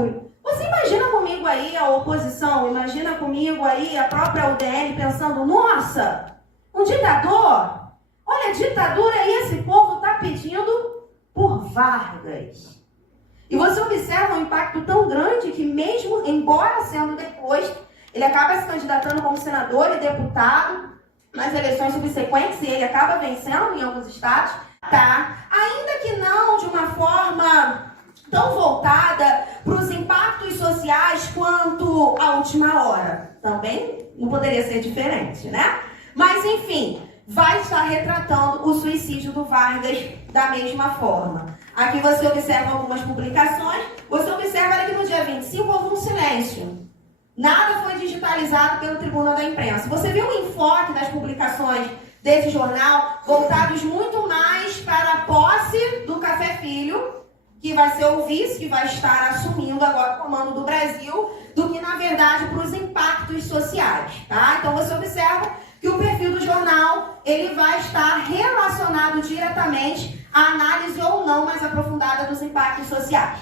Getúlio. Você imagina comigo aí a oposição, imagina comigo aí a própria UDN pensando, nossa, um ditador? Olha, ditadura e esse povo está pedindo por Vargas. E você observa um impacto tão grande que mesmo, embora sendo depois, ele acaba se candidatando como senador e deputado nas eleições subsequentes e ele acaba vencendo em alguns estados, tá? Ainda que não de uma forma tão voltada para os impactos sociais quanto a última hora. Também não poderia ser diferente, né? Mas, enfim, vai estar retratando o suicídio do Vargas da mesma forma. Aqui você observa algumas publicações, você observa que no dia 25 houve um silêncio. Nada foi digitalizado pelo Tribuna da Imprensa. Você viu o enfoque das publicações desse jornal voltados muito mais para a posse do Café Filho, que vai ser o vice, que vai estar assumindo agora o comando do Brasil, do que, na verdade, para os impactos sociais, tá? Então, você observa que o perfil do jornal, ele vai estar relacionado diretamente à análise ou não mais aprofundada dos impactos sociais.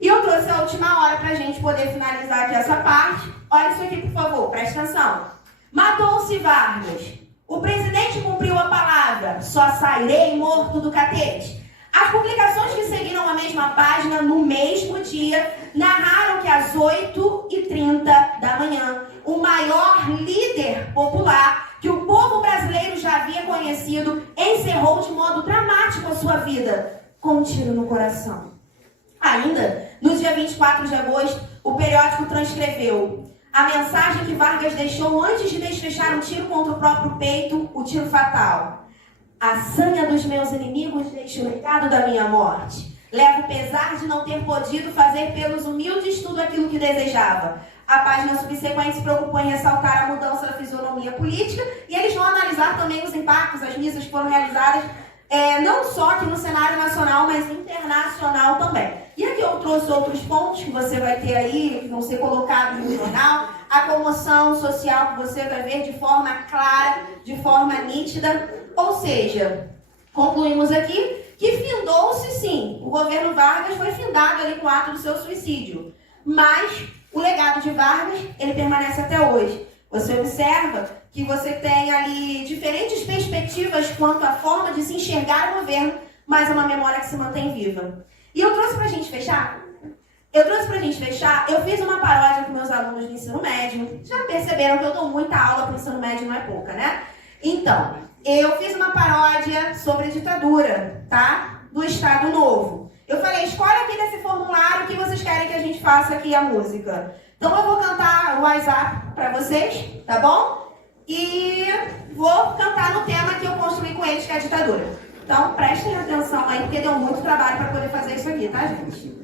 E eu trouxe a última hora para a gente poder finalizar aqui essa parte. Olha isso aqui, por favor, presta atenção. Matou-se Vargas. O presidente cumpriu a palavra. Só sairei morto do catete. As publicações que seguiram a mesma página no mesmo dia narraram que às 8h30 da manhã, o maior líder popular que o povo brasileiro já havia conhecido encerrou de modo dramático a sua vida, com um tiro no coração. Ainda, no dia 24 de agosto, o periódico transcreveu a mensagem que Vargas deixou antes de desfechar um tiro contra o próprio peito, o tiro fatal. A sanha dos meus inimigos deixa o legado da minha morte. Levo pesar de não ter podido fazer pelos humildes tudo aquilo que desejava. A página subsequente se preocupou em ressaltar a mudança da fisionomia política e eles vão analisar também os impactos, as missas que foram realizadas, não só aqui no cenário nacional, mas internacional também. E aqui eu trouxe outros pontos que você vai ter aí, que vão ser colocados no jornal, a comoção social que você vai ver de forma clara, de forma nítida. Ou seja, concluímos aqui que findou-se sim, o governo Vargas foi findado ali com o ato do seu suicídio, mas o legado de Vargas, ele permanece até hoje. Você observa que você tem ali diferentes perspectivas quanto à forma de se enxergar o governo, mas é uma memória que se mantém viva. E eu trouxe pra gente fechar? Eu fiz uma paródia com meus alunos do ensino médio. Já perceberam que eu dou muita aula pro ensino médio, não é pouca, né? Então, eu fiz uma paródia sobre a ditadura, tá? Do Estado Novo. Eu falei, escolhe aqui nesse formulário o que vocês querem que a gente faça aqui a música. Então eu vou cantar o WhatsApp pra vocês, tá bom? E vou cantar no tema que eu construí com eles, que é a ditadura. Então prestem atenção aí, porque deu muito trabalho para poder fazer isso aqui, tá, gente?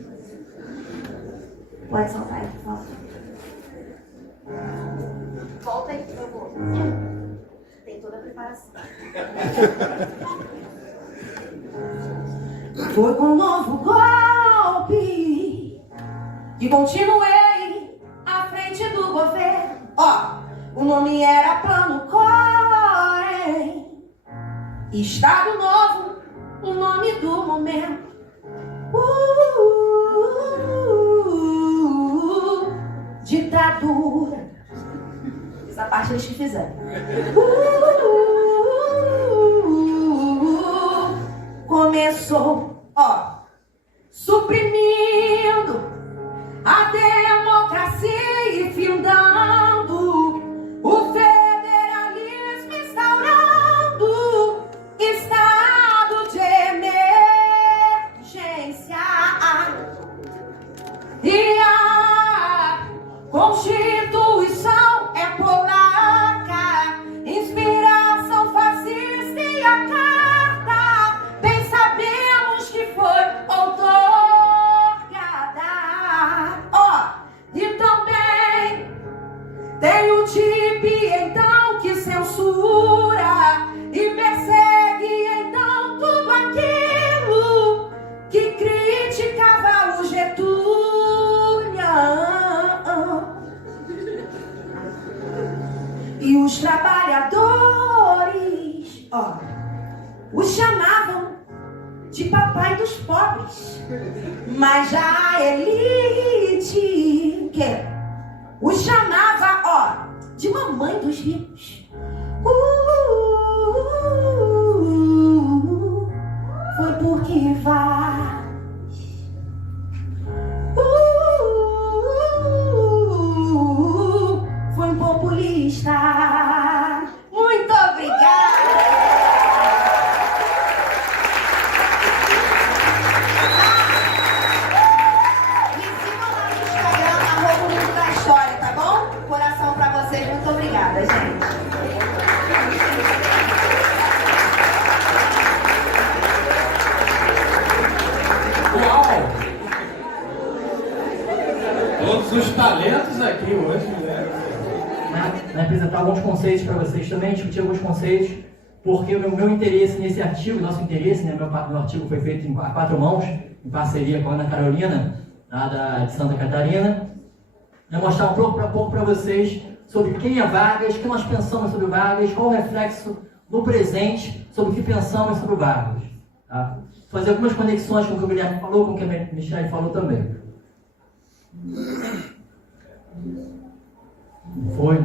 Pode soltar aí, por favor. Volta aí, por favor. Tem toda a preparação. Foi com um novo golpe que continuei à frente do governo. Ó, o nome era Plano Cohen. Estado Novo, o nome do momento. Ditadura. Essa parte eles que fizeram. Começou, ó, suprimindo a democracia e findando o federalismo, instaurando estado de emergência. E a Constituição é polaca, inspiração fascista e a carta, bem sabemos que foi outorgada. Ó, e também tem o TIP, então, que censura e persegue, então, tudo aquilo que criticava o Getúlio. E os trabalhadores, ó, o chamavam de papai dos pobres. Mas já a elite Obrigada, gente. Todos os talentos aqui hoje, né? Vai apresentar alguns conceitos para vocês também, discutir alguns conceitos, porque o meu interesse nesse artigo, nosso interesse, né, meu artigo foi feito a 4 mãos, em parceria com a Ana Carolina, lá de Santa Catarina, é mostrar um pouco para vocês sobre quem é Vargas, o que nós pensamos sobre Vargas, qual o reflexo no presente sobre o que pensamos sobre Vargas. Tá? Fazer algumas conexões com o que o Guilherme falou, com o que a Michelle falou também. Não foi?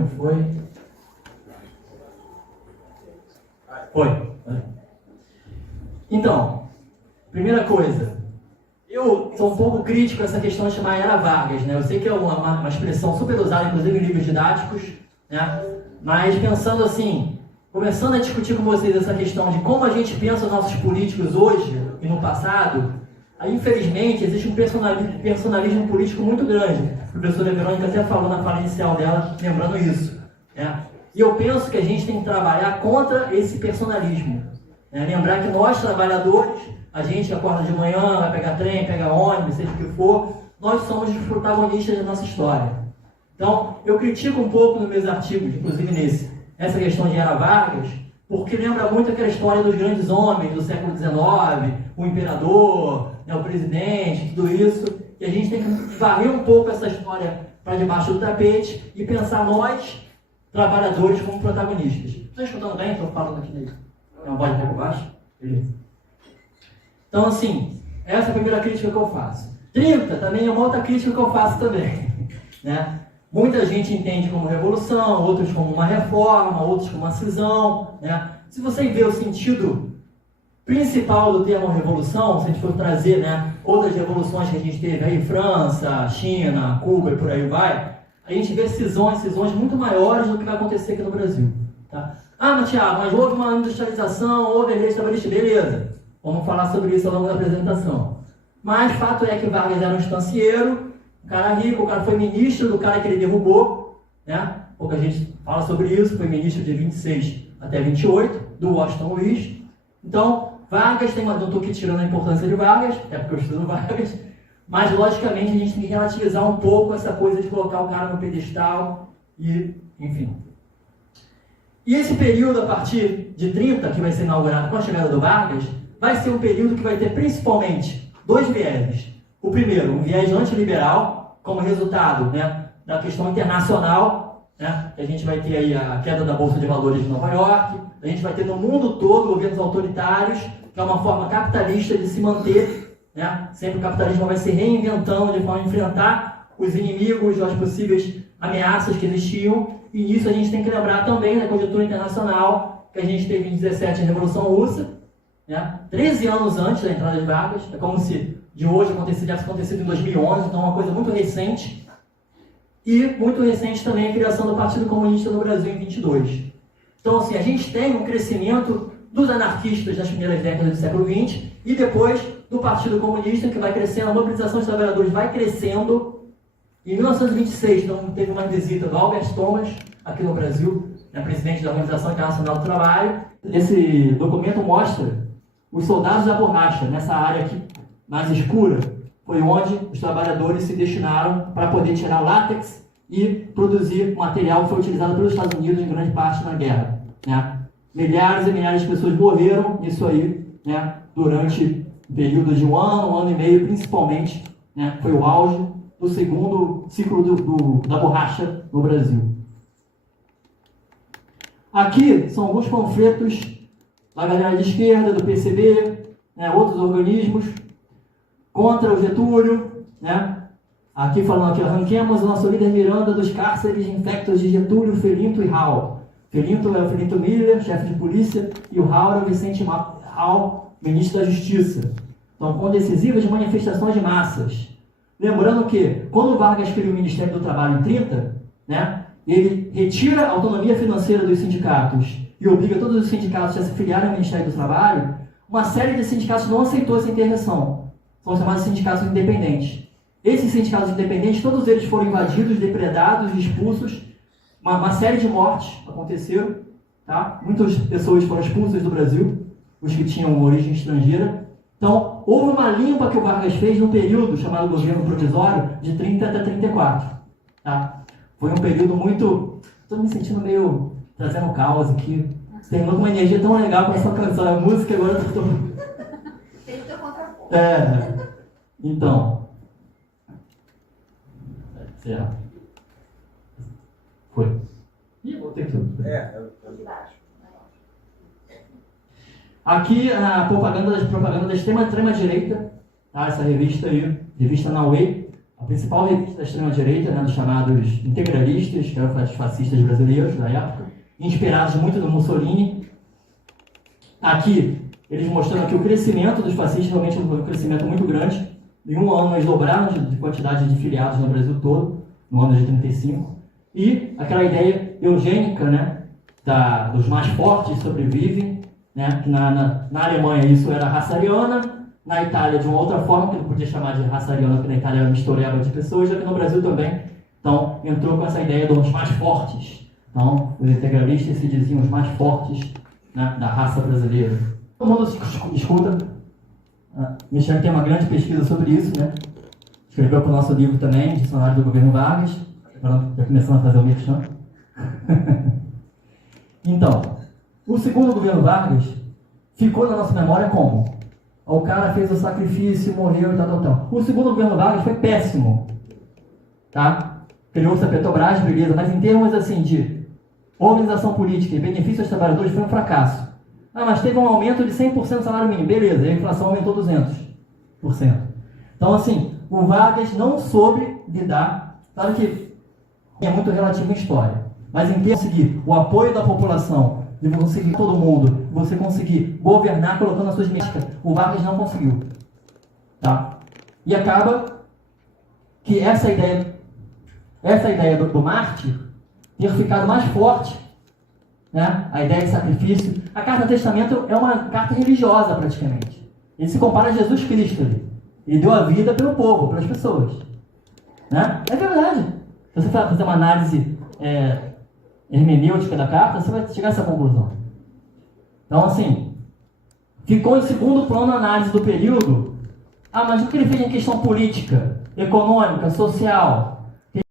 Foi. Então, primeira coisa, eu sou um pouco crítico a essa questão de chamar Era Vargas, né? Eu sei que é uma expressão super usada, inclusive em livros didáticos, né? Mas pensando assim, começando a discutir com vocês essa questão de como a gente pensa os nossos políticos hoje e no passado, aí, infelizmente, existe um personalismo político muito grande. A professora Verônica até falou na fala inicial dela, lembrando isso. Né? E eu penso que a gente tem que trabalhar contra esse personalismo. Né? Lembrar que nós, trabalhadores, a gente acorda de manhã, vai pegar trem, pega ônibus, seja o que for, nós somos os protagonistas da nossa história. Então, eu critico um pouco nos meus artigos, inclusive nesse, essa questão de Era Vargas, porque lembra muito aquela história dos grandes homens do século XIX, o imperador, né, o presidente, tudo isso, e a gente tem que varrer um pouco essa história para debaixo do tapete e pensar nós, trabalhadores, como protagonistas. Estão escutando bem? Estou falando aqui nele. É uma voz um pouco baixa? Beleza. Então, assim, essa é a primeira crítica que eu faço. 30 também é uma outra crítica que eu faço também. Né? Muita gente entende como revolução, outros como uma reforma, outros como uma cisão. Né? Se você vê o sentido principal do termo revolução, se a gente for trazer, né, outras revoluções que a gente teve aí, França, China, Cuba e por aí vai, a gente vê cisões muito maiores do que vai acontecer aqui no Brasil. Tá? Ah, mas Thiago, mas houve uma industrialização, houve leis trabalhistas, beleza. Vamos falar sobre isso ao longo da apresentação. Mas fato é que Vargas era um estancieiro, um cara rico, o cara foi ministro do cara que ele derrubou, né? Pouca gente fala sobre isso, foi ministro de 26 até 28, do Washington Luiz. Então, Vargas tem uma... Não estou aqui tirando a importância de Vargas, é porque eu estudo Vargas, mas logicamente a gente tem que relativizar um pouco essa coisa de colocar o cara no pedestal e, enfim. E esse período, a partir de 30, que vai ser inaugurado com a chegada do Vargas, vai ser um período que vai ter principalmente 2 vieses. O primeiro, um viés antiliberal, como resultado, né, da questão internacional, né, que a gente vai ter aí a queda da Bolsa de Valores de Nova York, a gente vai ter no mundo todo governos autoritários, que é uma forma capitalista de se manter, né? Sempre o capitalismo vai se reinventando de forma a enfrentar os inimigos, as possíveis ameaças que existiam, e nisso a gente tem que lembrar também da conjuntura internacional que a gente teve em 17 a Revolução Russa, né? 13 anos antes da entrada de Vargas, é como se de hoje tivesse acontecido em 2011, então é uma coisa muito recente, e muito recente também a criação do Partido Comunista no Brasil em 22. Então, assim, a gente tem um crescimento dos anarquistas das primeiras décadas do século XX e depois do Partido Comunista, que vai crescendo, a mobilização dos trabalhadores vai crescendo. Em 1926, então, teve uma visita do Albert Thomas aqui no Brasil, né, presidente da Organização Internacional do Trabalho. Esse documento mostra os soldados da borracha, nessa área aqui mais escura, foi onde os trabalhadores se destinaram para poder tirar látex e produzir material que foi utilizado pelos Estados Unidos em grande parte na guerra. Né? Milhares e milhares de pessoas morreram nisso aí, né, durante o período de um ano e meio, principalmente, né, foi o auge do segundo ciclo da borracha no Brasil. Aqui são alguns panfletos da galera de esquerda, do PCB, né, outros organismos, contra o Getúlio, né? Aqui falando aqui, arranquemos o nosso líder Miranda dos cárceres infectos de Getúlio, Felinto e Raul. Felinto é o Felinto Miller, chefe de polícia, e o Raul é o Vicente Raul, ministro da Justiça. Então, com decisivas manifestações de massas. Lembrando que, quando o Vargas cria o Ministério do Trabalho em 30, né, ele retira a autonomia financeira dos sindicatos e obriga todos os sindicatos a se filiarem ao Ministério do Trabalho, uma série de sindicatos não aceitou essa intervenção. São chamados sindicatos independentes. Esses sindicatos independentes, todos eles foram invadidos, depredados, expulsos, uma série de mortes aconteceram, tá? Muitas pessoas foram expulsas do Brasil, os que tinham origem estrangeira. Então, houve uma limpa que o Vargas fez num período chamado governo provisório, de 30 até 34. Tá? Foi um período muito... Estou me sentindo meio trazendo caos aqui. Terminou com uma energia tão legal com essa canção, a música, agora eu estou... Tem o teu contraponto. Então... Certo. Foi. Ih, voltei tudo. Aqui a propaganda da extrema-direita, tá? Essa revista aí, revista Nauê, a principal revista da extrema-direita, né, dos chamados integralistas, que eram os fascistas brasileiros da época, inspirados muito no Mussolini. Aqui, eles mostrando que o crescimento dos fascistas realmente foi um crescimento muito grande. Em um ano eles dobraram de quantidade de filiados no Brasil todo, no ano de 35. E aquela ideia eugênica, né, dos mais fortes sobrevivem, né, que na Alemanha isso era raça ariana, na Itália de uma outra forma, que não podia chamar de raça ariana, porque na Itália era mistureba de pessoas, já que no Brasil também. Então, entrou com essa ideia dos mais fortes. Então, os integralistas se diziam os mais fortes, né, da raça brasileira. Todo mundo escuta. Michel tem uma grande pesquisa sobre isso, né? Escreveu para o nosso livro também, Dicionário do Governo Vargas. Já começando a fazer o merchan. Então, o segundo governo Vargas ficou na nossa memória como? O cara fez o sacrifício, morreu e tal. O segundo governo Vargas foi péssimo. Tá? Criou-se a Petrobras, beleza, mas em termos assim de organização política e benefício aos trabalhadores foi um fracasso. Mas teve um aumento de 100% do salário mínimo, beleza, e a inflação aumentou 200%. Então assim, o Vargas não soube lidar, claro que é muito relativo à história, mas em termos de conseguir o apoio da população, de você conseguir todo mundo, você conseguir governar colocando as suas métricas, o Vargas não conseguiu. Tá? E acaba que essa ideia do Marte ter ficado mais forte, né? A ideia de sacrifício. A Carta do Testamento é uma carta religiosa praticamente. Ele se compara a Jesus Cristo ali. Ele deu a vida pelo povo, pelas pessoas. Né? É verdade. Se você for fazer uma análise hermenêutica da carta, você vai chegar a essa conclusão. Então, assim, ficou em segundo plano a análise do período. Mas o que ele fez em questão política, econômica, social?